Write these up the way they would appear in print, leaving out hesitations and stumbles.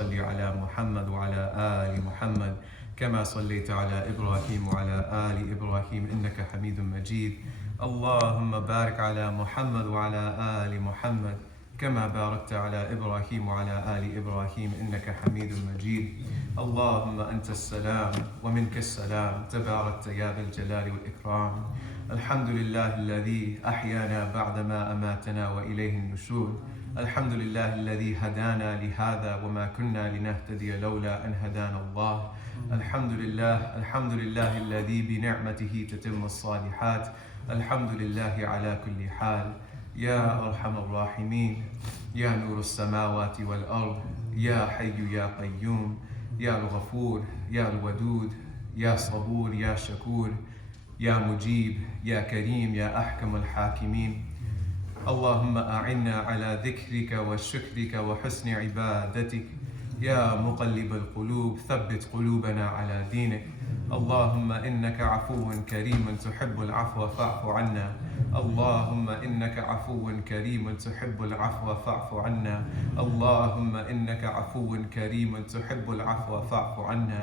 صل على محمد وعلى آل محمد كما صليت على إبراهيم وعلى آل إبراهيم إنك حميد مجيد. اللهم بارك على محمد وعلى آل محمد كما باركت على إبراهيم وعلى آل إبراهيم إنك حميد مجيد. اللهم أنت السلام ومنك السلام تباركت يا ذا الجلال والإكرام. الحمد لله الذي أحيانا بعدما أماتنا وإليه النشور. الحمد لله الذي هدانا لهذا وما كنا لنهتدي لولا أن هدانا الله. الحمد لله الذي بنعمته تتم الصالحات. الحمد لله على كل حال. يا أرحم الراحمين، يا نور السماوات والأرض، يا حي يا قيوم، يا الغفور، يا الودود، يا صبور، يا شكور، يا مجيب، يا كريم، يا أحكم الحاكمين. اللهم أعنا على ذكرك وشكرك وحسن عبادتك. يا مقلب القلوب ثبت قلوبنا على دينك. اللهم إنك عفو كريم تحب العفو فاعف عنا. اللهم إنك عفو كريم تحب العفو فاعف عنا. اللهم إنك عفو كريم تحب العفو فاعف عنا.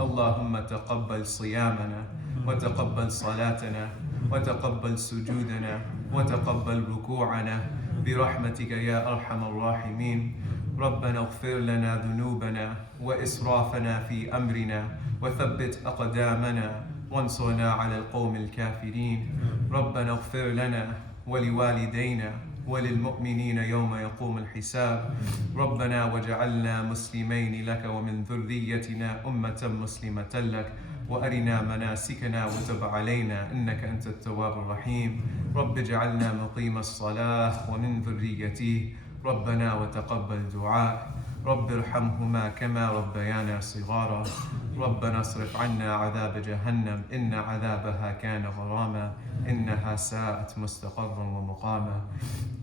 اللهم تقبل صيامنا وتقبل صلاتنا وتقبل سجودنا وتقبل ركوعنا برحمتك يا أرحم الراحمين. ربنا اغفر لنا ذنوبنا وإسرافنا في أمرنا وثبت أقدامنا وانصرنا على القوم الكافرين. ربنا اغفر لنا ولوالدينا وللمؤمنين يوم يقوم الحساب. ربنا واجعلنا مسلمين لك ومن ذريتنا أمة مسلمة لك وأرنا مناسكنا وتب علينا إنك أنت التواب الرحيم. رب اجعلنا مقيم الصلاة ومن ذريتي. ربنا وتقبل دعاء. رب ارحمهما كما ربيانا صغارا. ربنا اصرف عنا عذاب جهنم إن عذابها كان غراما إنها ساءت مستقرا ومقاما.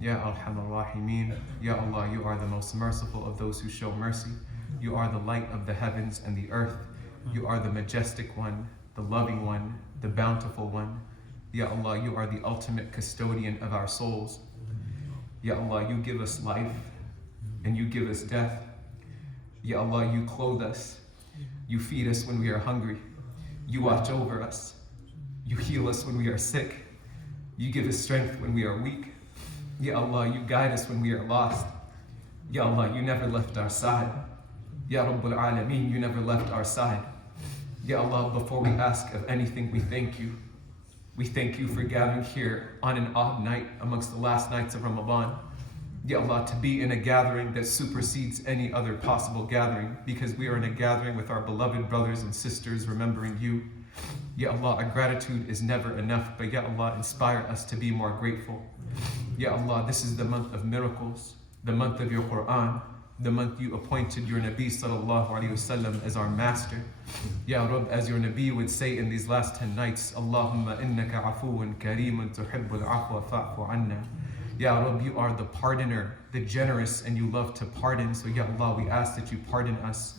يا أرحم الراحمين. Ya Allah, you are the most merciful of those who show mercy. You are the light of the heavens and the earth. You are the majestic one, the loving one, the bountiful one. Ya Allah, you are the ultimate custodian of our souls. Ya Allah, you give us life and you give us death. Ya Allah, you clothe us. You feed us when we are hungry. You watch over us. You heal us when we are sick. You give us strength when we are weak. Ya Allah, you guide us when we are lost. Ya Allah, you never left our side. Ya Rabbul Alameen, you never left our side. Ya Allah, before we ask of anything, we thank you. We thank you for gathering here on an odd night amongst the last nights of Ramadan. Ya Allah, to be in a gathering that supersedes any other possible gathering, because we are in a gathering with our beloved brothers and sisters remembering you. Ya Allah, our gratitude is never enough, but Ya Allah, inspire us to be more grateful. Ya Allah, this is the month of miracles, the month of your Quran, the month you appointed your Nabi sallallahu alayhi wasallam as our master. Ya Rabb, as your Nabi would say in these last 10 nights, Allahumma innaka afuun kareemun tuhibbul afwa fa'fu anna. Ya Rabb, you are the pardoner, the generous, and you love to pardon. So Ya Allah, we ask that you pardon us.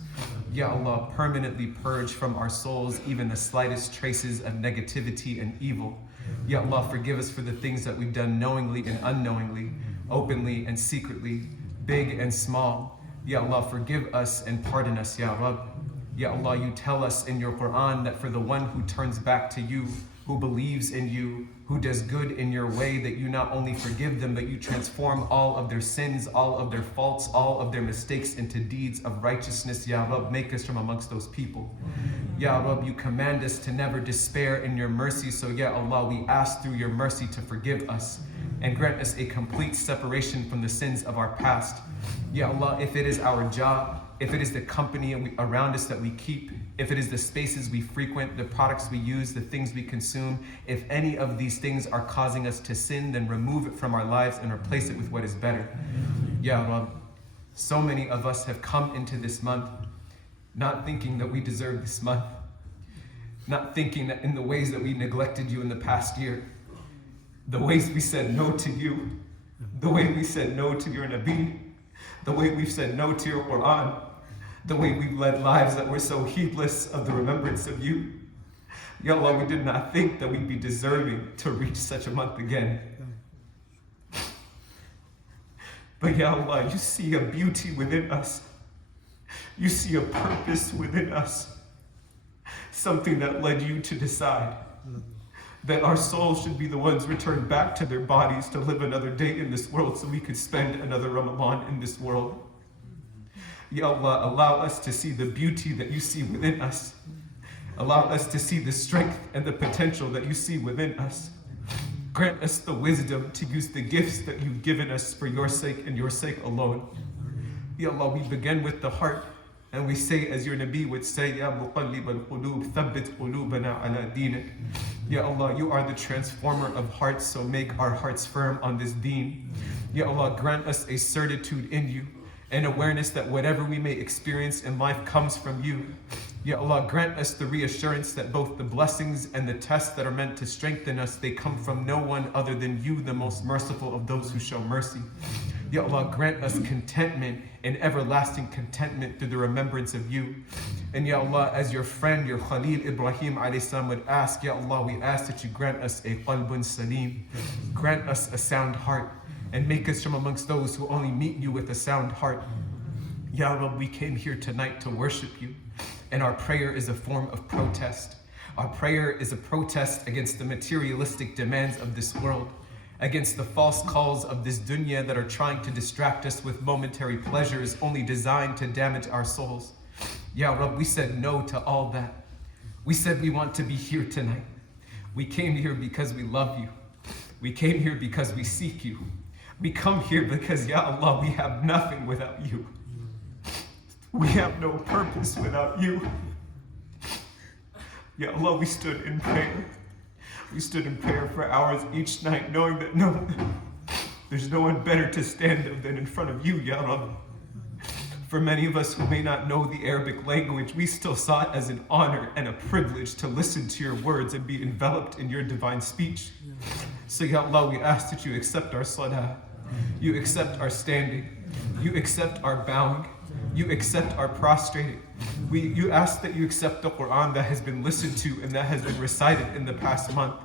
Ya Allah, permanently purge from our souls even the slightest traces of negativity and evil. Ya Allah, forgive us for the things that we've done knowingly and unknowingly, openly and secretly, big and small. Ya Allah, forgive us and pardon us, Ya Rabb. Ya Allah, you tell us in your Quran that for the one who turns back to you, who believes in you, who does good in your way, that you not only forgive them, but you transform all of their sins, all of their faults, all of their mistakes into deeds of righteousness. Ya Rabb, make us from amongst those people. Ya Rabb, you command us to never despair in your mercy. So Ya Allah, we ask through your mercy to forgive us and grant us a complete separation from the sins of our past. Ya Allah, if it is our job, if it is the company around us that we keep, if it is the spaces we frequent, the products we use, the things we consume, if any of these things are causing us to sin, then remove it from our lives and replace it with what is better. Ya Rabb, so many of us have come into this month not thinking that we deserve this month, not thinking that in the ways that we neglected you in the past year, the ways we said no to you, the way we said no to your Nabi, the way we've said no to your Quran, the way we've led lives that were so heedless of the remembrance of you. Ya Allah, we did not think that we'd be deserving to reach such a month again. But Ya Allah, you see a beauty within us. You see a purpose within us, something that led you to decide that our souls should be the ones returned back to their bodies to live another day in this world so we could spend another Ramadan in this world. Ya Allah, allow us to see the beauty that you see within us. Allow us to see the strength and the potential that you see within us. Grant us the wisdom to use the gifts that you've given us for your sake and your sake alone. Ya Allah, we begin with the heart and we say as your Nabi would say, Ya muqallib al-qulub, thabbit qulubana ala dinik. Ya Allah, you are the transformer of hearts, so make our hearts firm on this deen. Ya Allah, grant us a certitude in you, and awareness that whatever we may experience in life comes from you. Ya Allah, grant us the reassurance that both the blessings and the tests that are meant to strengthen us, they come from no one other than you, the most merciful of those who show mercy. Ya Allah, grant us contentment and everlasting contentment through the remembrance of you. And Ya Allah, as your friend, your Khalil Ibrahim alayhi salam would ask, Ya Allah, we ask that you grant us a qalbun salim, grant us a sound heart, and make us from amongst those who only meet you with a sound heart. Ya Rabb, we came here tonight to worship you, and our prayer is a form of protest. Our prayer is a protest against the materialistic demands of this world, against the false calls of this dunya that are trying to distract us with momentary pleasures only designed to damage our souls. Ya Rabb, we said no to all that. We said we want to be here tonight. We came here because we love you. We came here because we seek you. We come here because, Ya Allah, we have nothing without you. We have no purpose without you. Ya Allah, we stood in prayer. We stood in prayer for hours each night, knowing that there's no one better to stand of than in front of you, Ya Rabb. For many of us who may not know the Arabic language, we still saw it as an honor and a privilege to listen to your words and be enveloped in your divine speech. So Ya Allah, we ask that you accept our salah, you accept our standing, you accept our bowing, you accept our prostrating. You ask that you accept the Quran that has been listened to and that has been recited in the past month.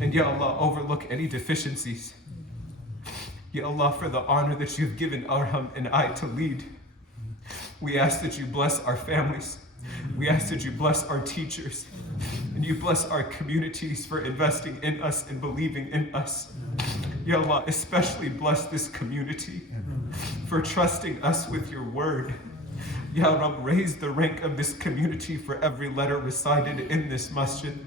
And Ya Allah, overlook any deficiencies. Ya Allah, for the honor that you've given Arham and I to lead, we ask that you bless our families. We ask that you bless our teachers. And you bless our communities for investing in us and believing in us. Ya Allah, especially bless this community for trusting us with your word. Ya Rabb, raise the rank of this community for every letter recited in this masjid.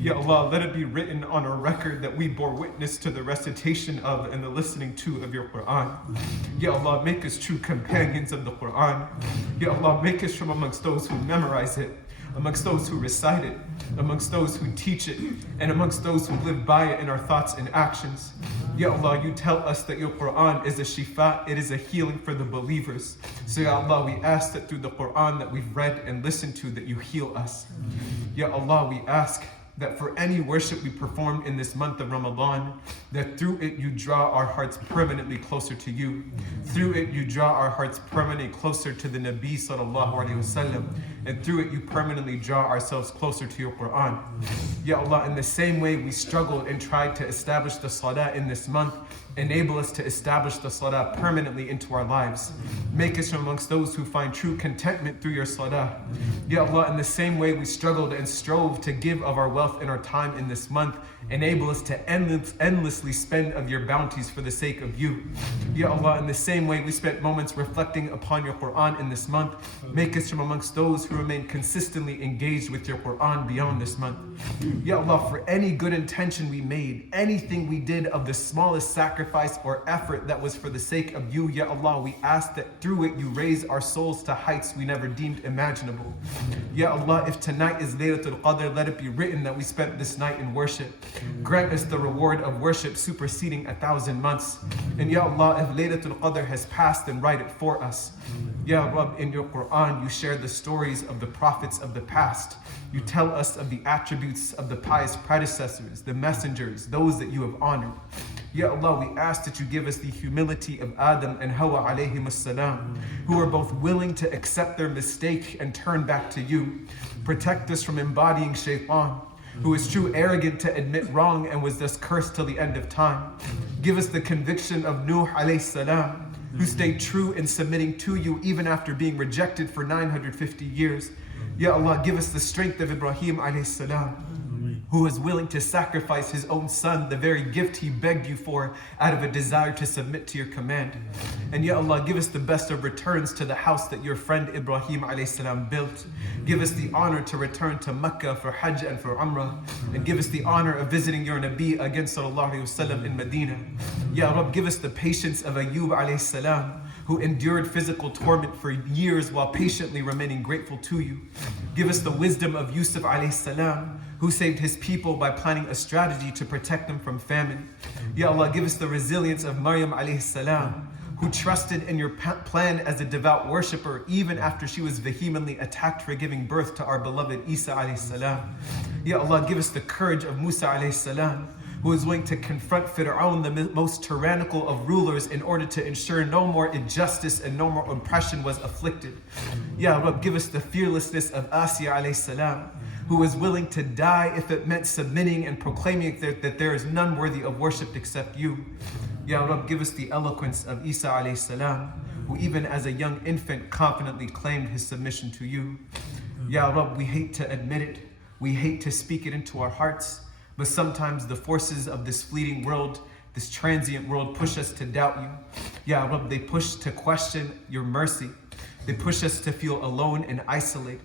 Ya Allah, let it be written on our record that we bore witness to the recitation of and the listening to of your Quran. Ya Allah, make us true companions of the Quran. Ya Allah, make us from amongst those who memorize it, amongst those who recite it, amongst those who teach it, and amongst those who live by it in our thoughts and actions. Ya Allah, you tell us that your Quran is a shifa, it is a healing for the believers. So Ya Allah, we ask that through the Quran that we've read and listened to, that you heal us. Ya Allah, we ask that for any worship we perform in this month of Ramadan, that through it you draw our hearts permanently closer to you. Through it you draw our hearts permanently closer to the Nabi sallallahu alaihi wasallam, and through it you permanently draw ourselves closer to your Quran. Ya Allah, in the same way we struggled and tried to establish the salah in this month, enable us to establish the salah permanently into our lives. Make us from amongst those who find true contentment through your salah. Ya Allah, in the same way we struggled and strove to give of our wealth and our time in this month, enable us to endlessly spend of your bounties for the sake of you. Ya Allah, in the same way we spent moments reflecting upon your Quran in this month, make us from amongst those who remain consistently engaged with your Quran beyond this month. Ya Allah, for any good intention we made, anything we did of the smallest sacrifice or effort that was for the sake of you, Ya Allah, we ask that through it you raise our souls to heights we never deemed imaginable. Ya Allah, if tonight is Laylatul Qadr, let it be written that we spent this night in worship. Grant us the reward of worship superseding 1,000 months. And Ya Allah, if Laylatul Qadr has passed, then write it for us. Ya Rabb, in your Quran you share the stories of the prophets of the past. You tell us of the attributes of the pious predecessors, the messengers, those that you have honored. Ya Allah, we ask that you give us the humility of Adam and Hawa alayhim as-salam, who are both willing to accept their mistake and turn back to you. Protect us from embodying shaitan, who is too arrogant to admit wrong and was thus cursed till the end of time. Give us the conviction of Nuh alayhi salam, who stayed true in submitting to you even after being rejected for 950 years. Ya Allah, give us the strength of Ibrahim alayhi salam, who was willing to sacrifice his own son, the very gift he begged you for, out of a desire to submit to your command. And Ya Allah, give us the best of returns to the house that your friend Ibrahim alayhi salam built. Give us the honor to return to Mecca for Hajj and for Umrah. And give us the honor of visiting your Nabi again sallallahu alayhi wasallam in Medina. Ya Rabb, give us the patience of Ayyub alayhi salam, who endured physical torment for years while patiently remaining grateful to you. Give us the wisdom of Yusuf alayhi salam, who saved his people by planning a strategy to protect them from famine. Ya Allah, give us the resilience of Maryam alayhi salam, who trusted in your plan as a devout worshipper even after she was vehemently attacked for giving birth to our beloved Isa alayhi salam. Ya Allah, give us the courage of Musa alayhi salam, who was willing to confront Fir'aun, the most tyrannical of rulers, in order to ensure no more injustice and no more oppression was afflicted. Ya Rabb, give us the fearlessness of Asiya alayhi salam, who was willing to die if it meant submitting and proclaiming that there is none worthy of worship except you. Ya Rabb, give us the eloquence of Isa alayhi salam, who even as a young infant confidently claimed his submission to you. Ya Rabb, we hate to admit it, we hate to speak it into our hearts, but sometimes the forces of this fleeting world, this transient world, push us to doubt you. Ya Rabb, they push to question your mercy. They push us to feel alone and isolated.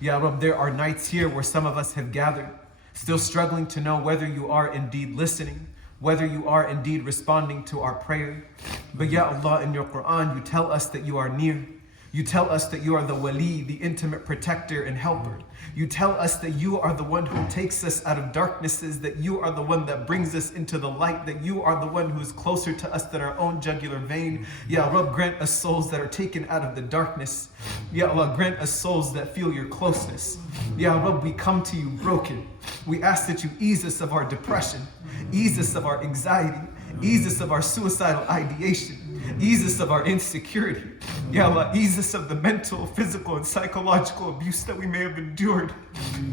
Ya Rabb, there are nights here where some of us have gathered, still struggling to know whether you are indeed listening, whether you are indeed responding to our prayer. But Ya Allah, in your Quran, you tell us that you are near. You tell us that you are the wali, the intimate protector and helper. You tell us that you are the one who takes us out of darknesses, that you are the one that brings us into the light, that you are the one who is closer to us than our own jugular vein. Ya Rabb, grant us souls that are taken out of the darkness. Ya Allah, grant us souls that feel your closeness. Ya Rabb, we come to you broken. We ask that you ease us of our depression, ease us of our anxiety, ease us of our suicidal ideation, ease us of our insecurity. Ya Allah, ease us of the mental, physical, and psychological abuse that we may have endured.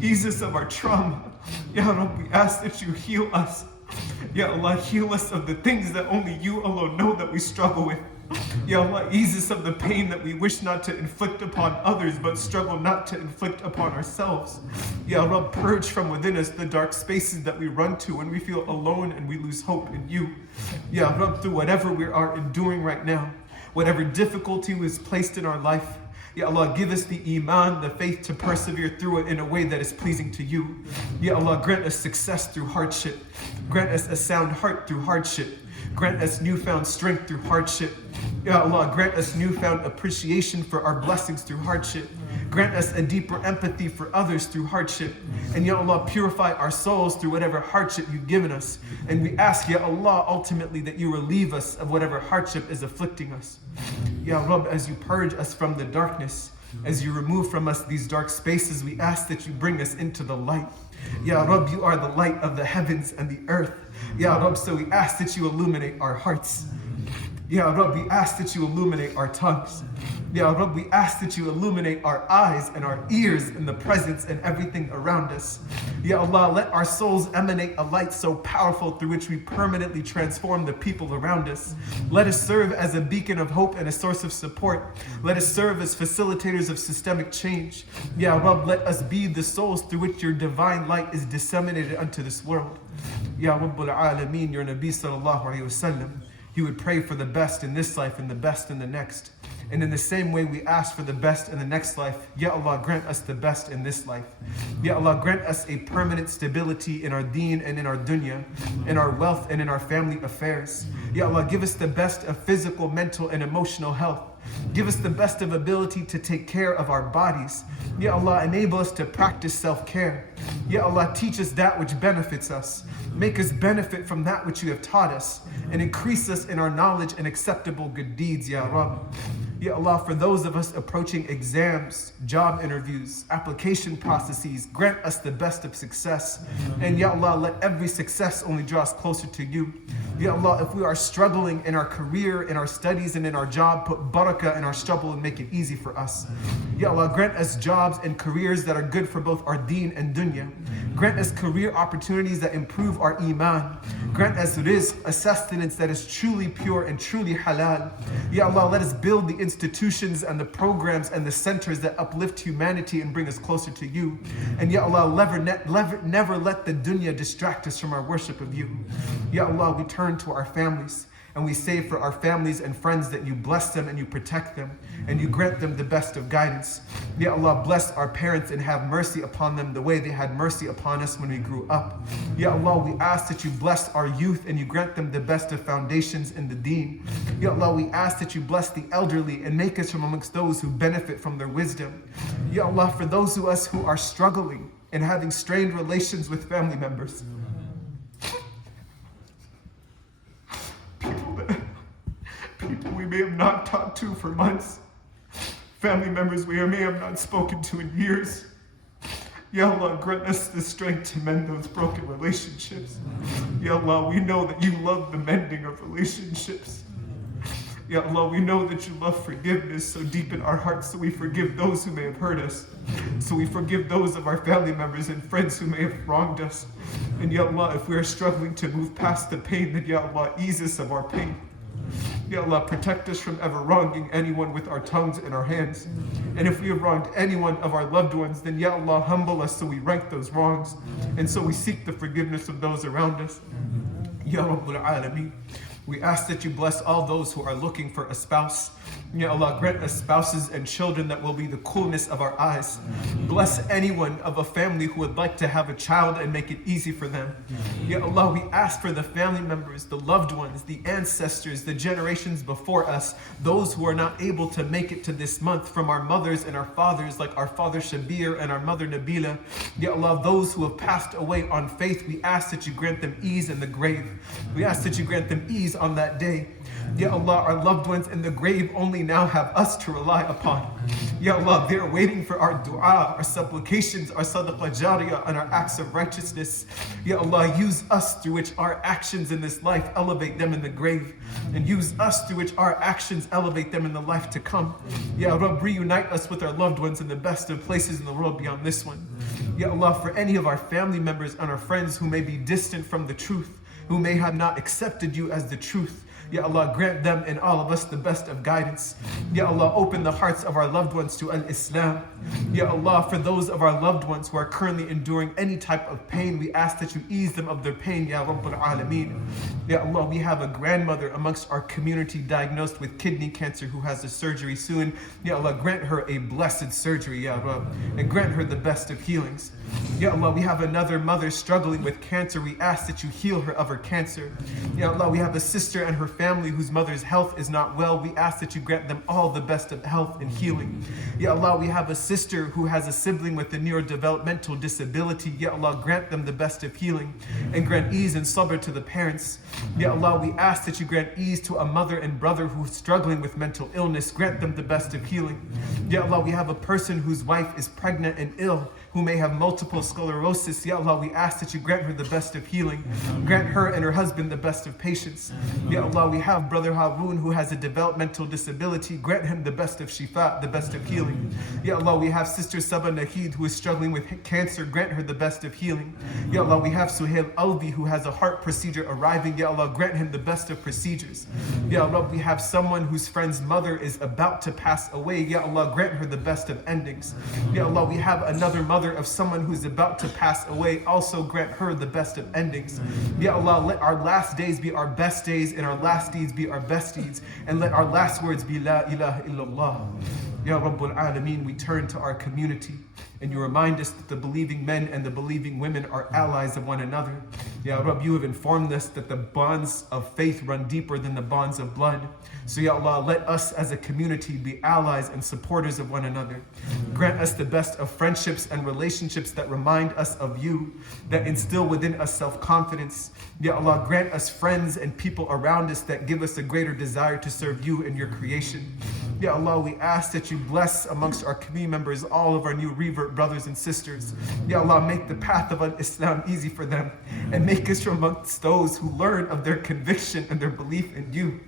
Ease us of our trauma. Ya Rabbi, we ask that you heal us. Ya Allah, heal us of the things that only you alone know that we struggle with. Ya Allah, ease us of the pain that we wish not to inflict upon others, but struggle not to inflict upon ourselves. Ya Rabb, purge from within us the dark spaces that we run to when we feel alone and we lose hope in you. Ya Rabb, through whatever we are enduring right now, whatever difficulty is placed in our life, Ya Allah, give us the iman, the faith to persevere through it in a way that is pleasing to you. Ya Allah, grant us success through hardship. Grant us a sound heart through hardship. Grant us newfound strength through hardship. Ya Allah, grant us newfound appreciation for our blessings through hardship. Grant us a deeper empathy for others through hardship. And Ya Allah, purify our souls through whatever hardship you've given us. And we ask, Ya Allah, ultimately that you relieve us of whatever hardship is afflicting us. Ya Rabb, as you purge us from the darkness, as you remove from us these dark spaces, we ask that you bring us into the light. Ya Rabb, you are the light of the heavens and the earth. Ya Rabb, so we ask that you illuminate our hearts. Ya Rabb, we ask that you illuminate our tongues. Ya Rabb, we ask that you illuminate our eyes and our ears in the presence and everything around us. Ya Allah, let our souls emanate a light so powerful through which we permanently transform the people around us. Let us serve as a beacon of hope and a source of support. Let us serve as facilitators of systemic change. Ya Rabb, let us be the souls through which your divine light is disseminated unto this world. Ya Rabbul Alameen, your Nabi sallallahu alayhi wasallam, he would pray for the best in this life and the best in the next. And in the same way we ask for the best in the next life, Ya Allah, grant us the best in this life. Ya Allah, grant us a permanent stability in our deen and in our dunya, in our wealth and in our family affairs. Ya Allah, give us the best of physical, mental, and emotional health. Give us the best of ability to take care of our bodies. Ya Allah, enable us to practice self-care. Ya Allah, teach us that which benefits us. Make us benefit from that which you have taught us, and increase us in our knowledge and acceptable good deeds, Ya Rabb. Ya Allah, for those of us approaching exams, job interviews, application processes, grant us the best of success. And Ya Allah, let every success only draw us closer to you. Ya Allah, if we are struggling in our career, in our studies, and in our job, put barakah in our struggle and make it easy for us. Ya Allah, grant us jobs and careers that are good for both our deen and dunya. Grant us career opportunities that improve our iman. Grant us rizq, a sustenance that is truly pure and truly halal. Ya Allah, let us build the institutions and the programs and the centers that uplift humanity and bring us closer to you. And Ya Allah, never let the dunya distract us from our worship of you. Ya Allah, we turn to our families and we say for our families and friends that you bless them and you protect them and you grant them the best of guidance. Ya Allah, bless our parents and have mercy upon them the way they had mercy upon us when we grew up. Ya Allah, we ask that you bless our youth and you grant them the best of foundations in the deen. Ya Allah, we ask that you bless the elderly and make us from amongst those who benefit from their wisdom. Ya Allah, for those of us who are struggling and having strained relations with family members, people we may have not talked to for months, family members we may have not spoken to in years. Ya Allah, grant us the strength to mend those broken relationships. Ya Allah, we know that you love the mending of relationships. Ya Allah, we know that you love forgiveness, so deep in our hearts, so we forgive those who may have hurt us. So we forgive those of our family members and friends who may have wronged us. And Ya Allah, if we are struggling to move past the pain, then Ya Allah, ease us of our pain. Ya Allah, protect us from ever wronging anyone with our tongues and our hands. And if we have wronged anyone of our loved ones, then Ya Allah, humble us so we right those wrongs. And so we seek the forgiveness of those around us. Ya Rabbul Alameen, we ask that you bless all those who are looking for a spouse. Ya Allah, grant us spouses and children that will be the coolness of our eyes. Bless anyone of a family who would like to have a child and make it easy for them. Ya Allah, we ask for the family members, the loved ones, the ancestors, the generations before us, those who are not able to make it to this month, from our mothers and our fathers, like our father Shabir and our mother Nabila. Ya Allah, those who have passed away on faith, we ask that you grant them ease in the grave. We ask that you grant them ease on that day. Ya Allah, our loved ones in the grave only now have us to rely upon. Ya Allah, they are waiting for our dua, our supplications, our sadaqah jariyah, and our acts of righteousness. Ya Allah, use us through which our actions in this life elevate them in the grave, and use us through which our actions elevate them in the life to come. Ya Rabb, reunite us with our loved ones in the best of places in the world beyond this one. Ya Allah, for any of our family members and our friends who may be distant from the truth, who may have not accepted you as the truth, Ya Allah, grant them and all of us the best of guidance. Ya Allah, open the hearts of our loved ones to Al-Islam. Ya Allah, for those of our loved ones who are currently enduring any type of pain, we ask that you ease them of their pain, Ya Rabbul Alameen. Ya Allah, we have a grandmother amongst our community diagnosed with kidney cancer who has a surgery soon. Ya Allah, grant her a blessed surgery, Ya Rabb, and grant her the best of healings. Ya Allah, we have another mother struggling with cancer. We ask that you heal her of her cancer. Ya Allah, we have a sister and her family whose mother's health is not well. We ask that you grant them all the best of health and healing. Ya Allah, we have a sister who has a sibling with a neurodevelopmental disability. Ya Allah, grant them the best of healing and grant ease and sabr to the parents. Ya Allah, we ask that you grant ease to a mother and brother who's struggling with mental illness. Grant them the best of healing. Ya Allah, we have a person whose wife is pregnant and ill, who may have multiple sclerosis. Ya Allah, we ask that you grant her the best of healing. Grant her and her husband the best of patience. Ya Allah, we have brother Harun who has a developmental disability. Grant him the best of shifa, the best of healing. Ya Allah, we have sister Saba Nahid who is struggling with cancer. Grant her the best of healing. Ya Allah, we have Suhail Alvi who has a heart procedure arriving. Ya Allah, grant him the best of procedures. Ya Allah, we have someone whose friend's mother is about to pass away. Ya Allah, grant her the best of endings. Ya Allah, we have another mother of someone who's about to pass away. Also grant her the best of endings. Ya Allah, let our last days be our best days and our last deeds be our best deeds, and let our last words be La ilaha illallah. Ya Rabbul Alameen, we turn to our community and you remind us that the believing men and the believing women are allies of one another. Ya Rabb, you have informed us that the bonds of faith run deeper than the bonds of blood. So Ya Allah, let us as a community be allies and supporters of one another. Grant us the best of friendships and relationships that remind us of you, that instill within us self-confidence. Ya Allah, grant us friends and people around us that give us a greater desire to serve you and your creation. Ya Allah, we ask that you bless amongst our community members all of our new revert brothers and sisters. Ya Allah, make the path of Islam easy for them and make make us from amongst those who learn of their conviction and their belief in you.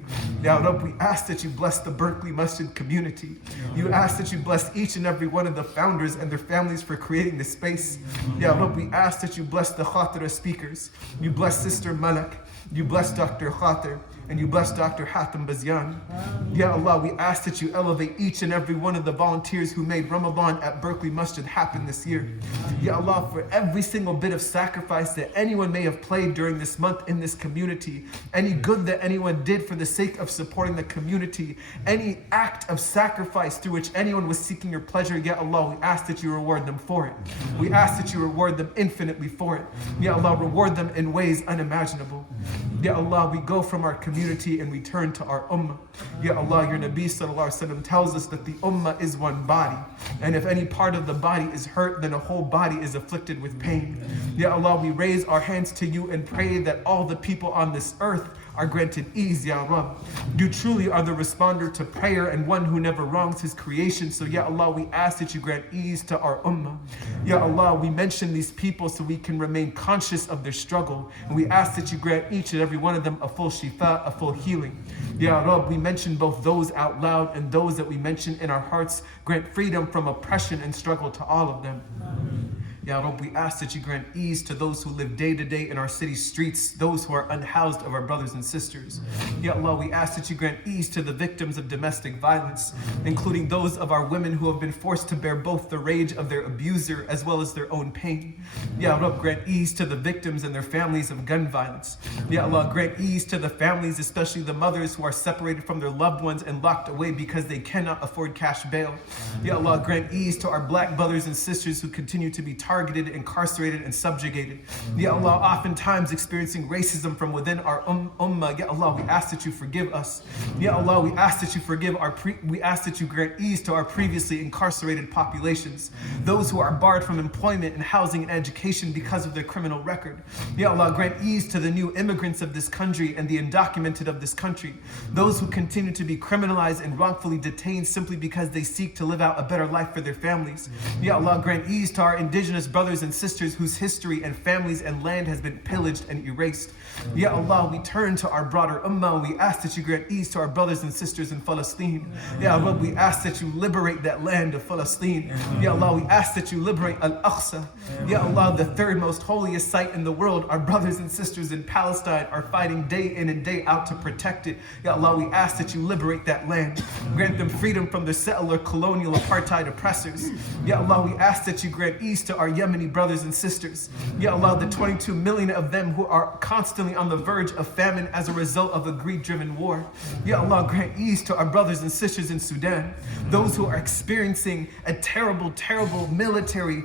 Ya Rab, we ask that you bless the Berkeley Masjid community. You ask that you bless each and every one of the founders and their families for creating this space. Ya Rab, we ask that you bless the Khatara speakers. You bless Sister Malak. You bless Dr. Khatir. And you bless Dr. Khatam Bazian. Ya Allah, we ask that you elevate each and every one of the volunteers who made Ramadan at Berkeley Masjid happen this year. Ya Allah, for every single bit of sacrifice that anyone may have played during this month in this community, any good that anyone did for the sake of supporting the community, any act of sacrifice through which anyone was seeking your pleasure, Ya Allah, we ask that you reward them for it. We ask that you reward them infinitely for it. Ya Allah, reward them in ways unimaginable. Ya Allah, we go from our community and we turn to our ummah. Ya Allah, your Nabi sallallahu alaihi wasallam tells us that the ummah is one body, and if any part of the body is hurt, then a whole body is afflicted with pain. Ya Allah, we raise our hands to you and pray that all the people on this earth are granted ease, Ya Rab. You truly are the responder to prayer and one who never wrongs his creation. So Ya Allah, we ask that you grant ease to our ummah. Ya Allah, we mention these people so we can remain conscious of their struggle. And we ask that you grant each and every one of them a full shifa, a full healing. Ya Rab, we mention both those out loud and those that we mention in our hearts. Grant freedom from oppression and struggle to all of them. Ya Rab, we ask that you grant ease to those who live day to day in our city streets, those who are unhoused of our brothers and sisters. Ya Allah, we ask that you grant ease to the victims of domestic violence, including those of our women who have been forced to bear both the rage of their abuser as well as their own pain. Ya Rab, grant ease to the victims and their families of gun violence. Ya Allah, grant ease to the families, especially the mothers who are separated from their loved ones and locked away because they cannot afford cash bail. Ya Allah, grant ease to our black brothers and sisters who continue to be targeted, incarcerated, and subjugated. Ya Allah, oftentimes experiencing racism from within our ummah. Ya Allah, we ask that you forgive us. Ya Allah, we ask that you forgive we ask that you grant ease to our previously incarcerated populations, those who are barred from employment and housing and education because of their criminal record. Ya Allah, grant ease to the new immigrants of this country and the undocumented of this country, those who continue to be criminalized and wrongfully detained simply because they seek to live out a better life for their families. Ya Allah, grant ease to our indigenous brothers and sisters whose history and families and land has been pillaged and erased. Ya Allah, we turn to our broader ummah and we ask that you grant ease to our brothers and sisters in Palestine. Ya Allah, we ask that you liberate that land of Palestine. Ya Allah, we ask that you liberate Al-Aqsa. Ya Allah, the third most holiest site in the world, our brothers and sisters in Palestine are fighting day in and day out to protect it. Ya Allah, we ask that you liberate that land. Grant them freedom from the settler, colonial, apartheid oppressors. Ya Allah, we ask that you grant ease to our Yemeni brothers and sisters. Ya Allah, the 22 million of them who are constantly on the verge of famine as a result of a greed-driven war. Ya Allah, grant ease to our brothers and sisters in Sudan, those who are experiencing a terrible, terrible military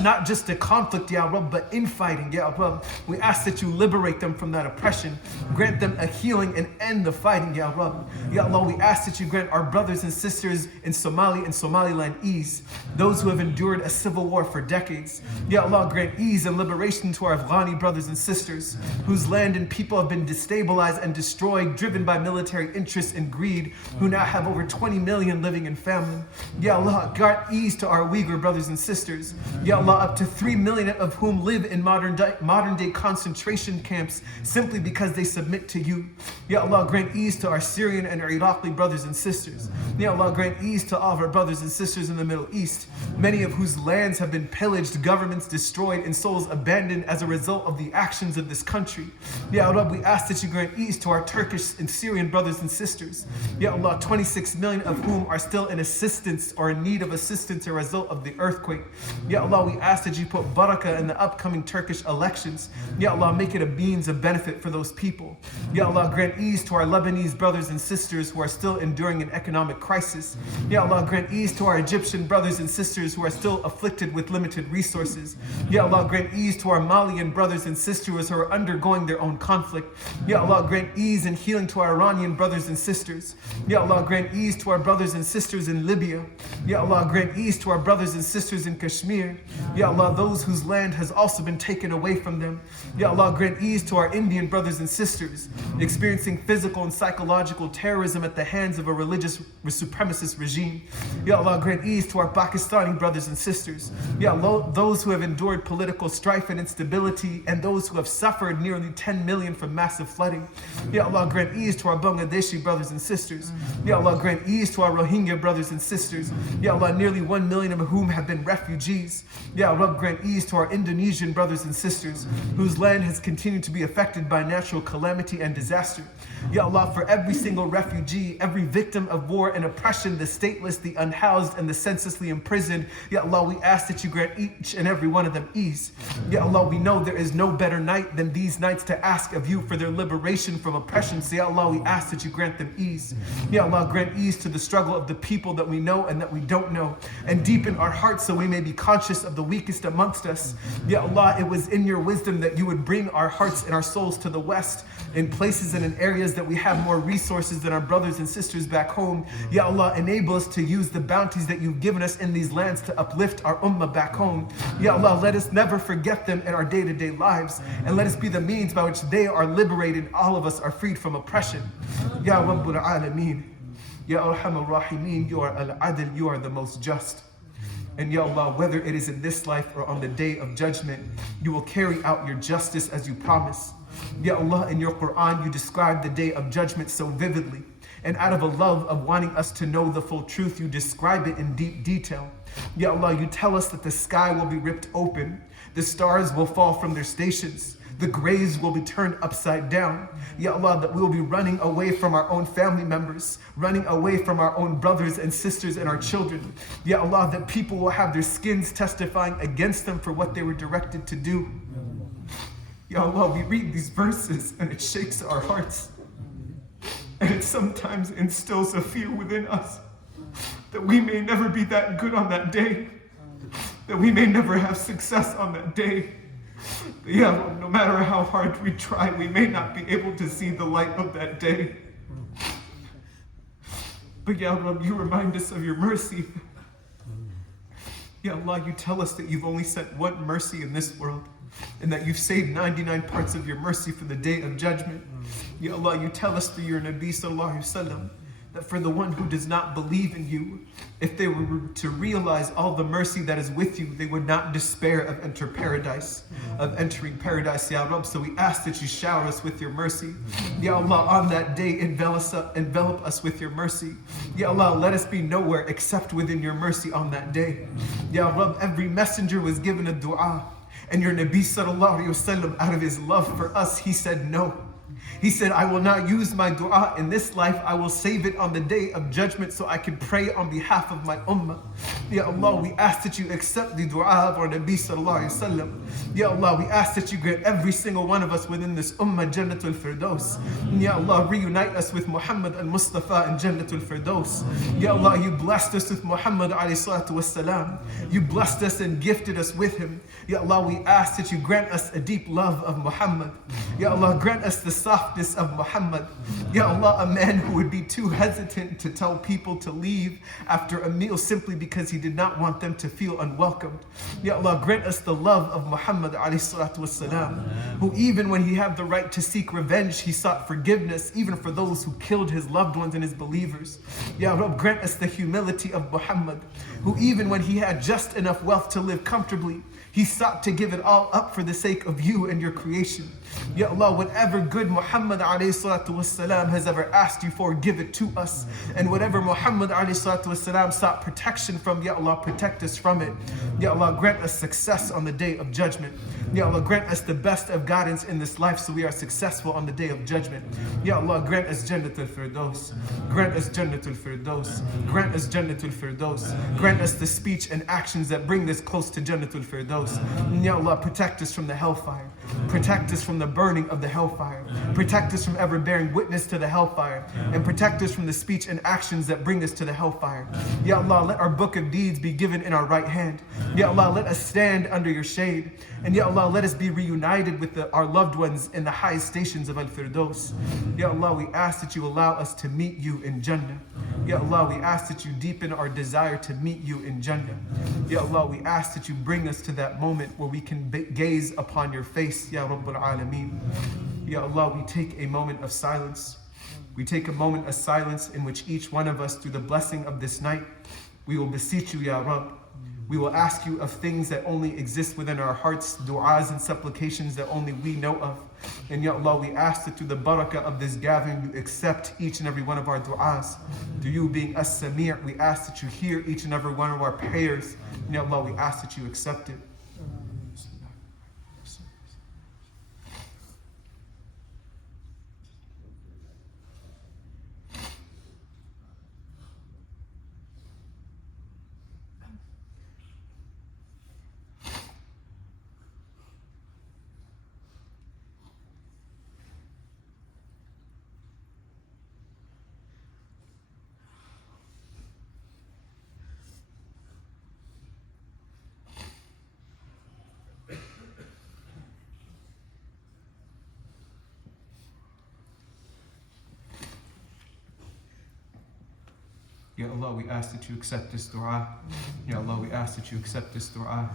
not just a conflict, Ya Rab, but infighting, Ya Rab. We ask that you liberate them from that oppression. Grant them a healing and end the fighting, Ya Rab. Ya Allah, we ask that you grant our brothers and sisters in Somalia and Somaliland ease, those who have endured a civil war for decades. Ya Allah, grant ease and liberation to our Afghani brothers and sisters, whose land and people have been destabilized and destroyed, driven by military interests and greed, who now have over 20 million living in famine. Ya Allah, grant ease to our Uyghur brothers and sisters. Ya Allah, up to 3 million of whom live in modern day concentration camps simply because they submit to you. Ya Allah, grant ease to our Syrian and our Iraqi brothers and sisters. Ya Allah, grant ease to all of our brothers and sisters in the Middle East, many of whose lands have been pillaged, governments destroyed, and souls abandoned as a result of the actions of this country. Ya Allah, we ask that you grant ease to our Turkish and Syrian brothers and sisters. Ya Allah, 26 million of whom are still in assistance or in need of assistance as a result of the earthquake. Ya Allah, we ask that you put barakah in the upcoming Turkish elections. Ya Allah, make it a means of benefit for those people. Ya Allah, grant ease to our Lebanese brothers and sisters who are still enduring an economic crisis. Ya Allah, grant ease to our Egyptian brothers and sisters who are still afflicted with limited resources. Ya Allah, grant ease to our Malian brothers and sisters who are undergoing their own conflict. Ya Allah, grant ease and healing to our Iranian brothers and sisters. Ya Allah, grant ease to our brothers and sisters in Libya. Ya Allah, grant ease to our brothers and sisters in Kashmir. Ya Allah, those whose land has also been taken away from them. Ya Allah, grant ease to our Indian brothers and sisters experiencing physical and psychological terrorism at the hands of a religious supremacist regime. Ya Allah, grant ease to our Pakistani brothers and sisters. Ya Allah, those who have endured political strife and instability, and those who have suffered nearly 10 million from massive flooding. Ya Allah, grant ease to our Bangladeshi brothers and sisters. Ya Allah, grant ease to our Rohingya brothers and sisters. Ya Allah, nearly 1 million of whom have been refugees. Ya Allah, grant ease to our Indonesian brothers and sisters whose land has continued to be affected by natural calamity and disaster. Ya Allah, for every single refugee, every victim of war and oppression, the stateless, the unhoused, and the senselessly imprisoned, Ya Allah, we ask that you grant each and every one of them ease. Ya Allah, we know there is no better night than these nights to ask of you for their liberation from oppression. So Ya Allah, we ask that you grant them ease. Ya Allah, grant ease to the struggle of the people that we know and that we don't know, and deepen our hearts so we may be conscious of the weakest amongst us. Ya Allah, it was in your wisdom that you would bring our hearts and our souls to the West, in places and in areas that we have more resources than our brothers and sisters back home. Ya Allah, enable us to use the bounties that you've given us in these lands to uplift our ummah back home. Ya Allah, let us never forget them in our day-to-day lives, and let us be the means by which they are liberated, all of us are freed from oppression. Ya Rabbul Alameen, Ya Arhamar Rahimeen, you are Al-Adil, you are the most just. And Ya Allah, whether it is in this life or on the day of judgment, you will carry out your justice as you promise. Ya Allah, in your Quran, you describe the day of judgment so vividly. And out of a love of wanting us to know the full truth, you describe it in deep detail. Ya Allah, you tell us that the sky will be ripped open, the stars will fall from their stations, the graves will be turned upside down. Ya Allah, that we will be running away from our own family members, running away from our own brothers and sisters and our children. Ya Allah, that people will have their skins testifying against them for what they were directed to do. Ya Allah, we read these verses and it shakes our hearts. And it sometimes instills a fear within us that we may never be that good on that day, that we may never have success on that day. Ya Allah, no matter how hard we try, we may not be able to see the light of that day. But Ya Allah, you remind us of your mercy. Ya Allah, you tell us that you've only sent one mercy in this world, and that you've saved 99 parts of your mercy for the day of judgment. Ya Allah, you tell us through your Nabi Sallallahu Alaihi Wasallam that for the one who does not believe in you, if they were to realize all the mercy that is with you, they would not despair of entering paradise. Ya Rabb. So we ask that you shower us with your mercy. Ya Allah, on that day, envelop us with your mercy. Ya Allah, let us be nowhere except within your mercy on that day. Ya Rabb, every messenger was given a dua, and your Nabi Sallallahu Alaihi Wasallam, out of his love for us, he said no. He said, I will not use my dua in this life, I will save it on the day of judgment so I can pray on behalf of my ummah. Ya Allah, we ask that you accept the dua of our Nabi Sallallahu Alaihi Wasallam. Ya Allah, we ask that you grant every single one of us within this ummah Jannatul Firdaus. Ya Allah, reunite us with Muhammad al-Mustafa in Jannatul Firdaus. Ya Allah, you blessed us with Muhammad alayhi salatu wassalam. You blessed us and gifted us with him. Ya Allah, we ask that you grant us a deep love of Muhammad. Ya Allah, grant us the softness of Muhammad. Ya Allah, a man who would be too hesitant to tell people to leave after a meal simply because he did not want them to feel unwelcomed. Ya Allah, grant us the love of Muhammad alayhi salatu wassalam, who even when he had the right to seek revenge, he sought forgiveness even for those who killed his loved ones and his believers. Ya Rabb, grant us the humility of Muhammad, who even when he had just enough wealth to live comfortably, he sought to give it all up for the sake of you and your creation. Ya Allah, whatever good Muhammad alayhi salatu wasalam has ever asked you for, give it to us. And whatever Muhammad alayhi salatu wasalam sought protection from, Ya Allah, protect us from it. Ya Allah, grant us success on the day of judgment. Ya Allah, grant us the best of guidance in this life so we are successful on the day of judgment. Ya Allah, grant us Jannatul Firdaus. Grant us Jannatul Firdaus. Grant us Jannatul Firdaus. Grant us the speech and actions that bring us close to Jannatul Firdaus. Ya Allah, protect us from the hellfire. Protect us from the burning of the hellfire. Protect us from ever bearing witness to the hellfire. And protect us from the speech and actions that bring us to the hellfire. Ya Allah, let our book of deeds be given in our right hand. Ya Allah, let us stand under your shade. And Ya Allah, let us be reunited with our loved ones in the highest stations of Al-Firdaus. Ya Allah, we ask that you allow us to meet you in Jannah. Ya Allah, we ask that you deepen our desire to meet you in Jannah. Ya Allah, we ask that you bring us to that moment where we can gaze upon your face, Ya Rabbul Alameen. Ya Allah, we take a moment of silence. We take a moment of silence in which each one of us, through the blessing of this night, we will beseech you, Ya Rabb. We will ask you of things that only exist within our hearts, du'as and supplications that only we know of. And Ya Allah, we ask that through the barakah of this gathering, you accept each and every one of our du'as. Through you being as-Sami', we ask that you hear each and every one of our prayers. And Ya Allah, we ask that you accept it. Ya Allah, we ask that you accept this dua. Ya Allah, we ask that you accept this dua.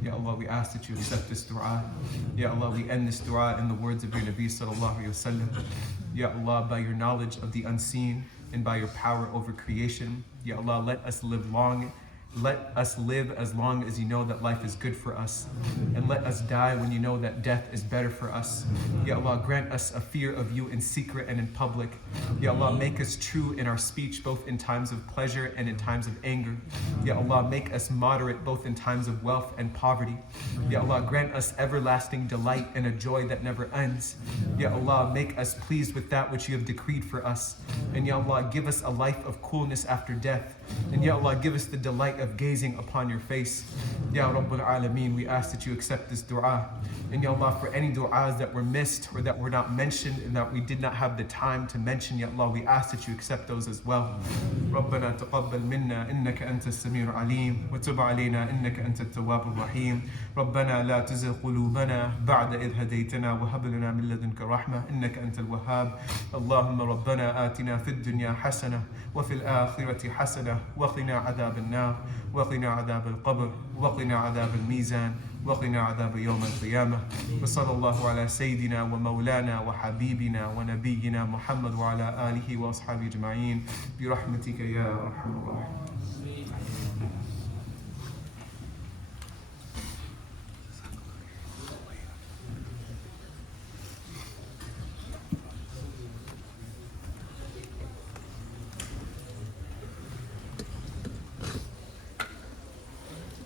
Ya Allah, we ask that you accept this dua. Ya Allah, we end this dua in the words of your Nabi sallallahu alayhi wa sallam. Ya Allah, by your knowledge of the unseen and by your power over creation, Ya Allah, let us live long. Let us live as long as you know that life is good for us. And let us die when you know that death is better for us. Ya Allah, grant us a fear of you in secret and in public. Ya Allah, make us true in our speech, both in times of pleasure and in times of anger. Ya Allah, make us moderate both in times of wealth and poverty. Ya Allah, grant us everlasting delight and a joy that never ends. Ya Allah, make us pleased with that which you have decreed for us. And Ya Allah, give us a life of coolness after death. And Ya Allah, give us the delight of gazing upon your face. Ya Rabbul Alameen, we ask that you accept this dua. And Ya Allah, for any du'as that were missed or that were not mentioned and that we did not have the time to mention, Ya Allah, we ask that you accept those as well. ربنا تقبل منا إنك أنت السميع العليم وتب علينا إنك أنت التواب الرحيم ربنا لا تزغ قلوبنا بعد إذ هديتنا وهب لنا من لدنك رحمة إنك أنت الوهاب اللهم ربنا آتنا في الدنيا حسنة وفي الآخرة حسنة وقنا عذاب النار وقنا عذاب القبر وقنا عذاب الميزان وقنا عذاب يوم القيامة وصلى الله على سيدنا ومولانا وحبيبنا ونبينا محمد وعلى آله وأصحابه أجمعين برحمتك يا أرحم الراحمين.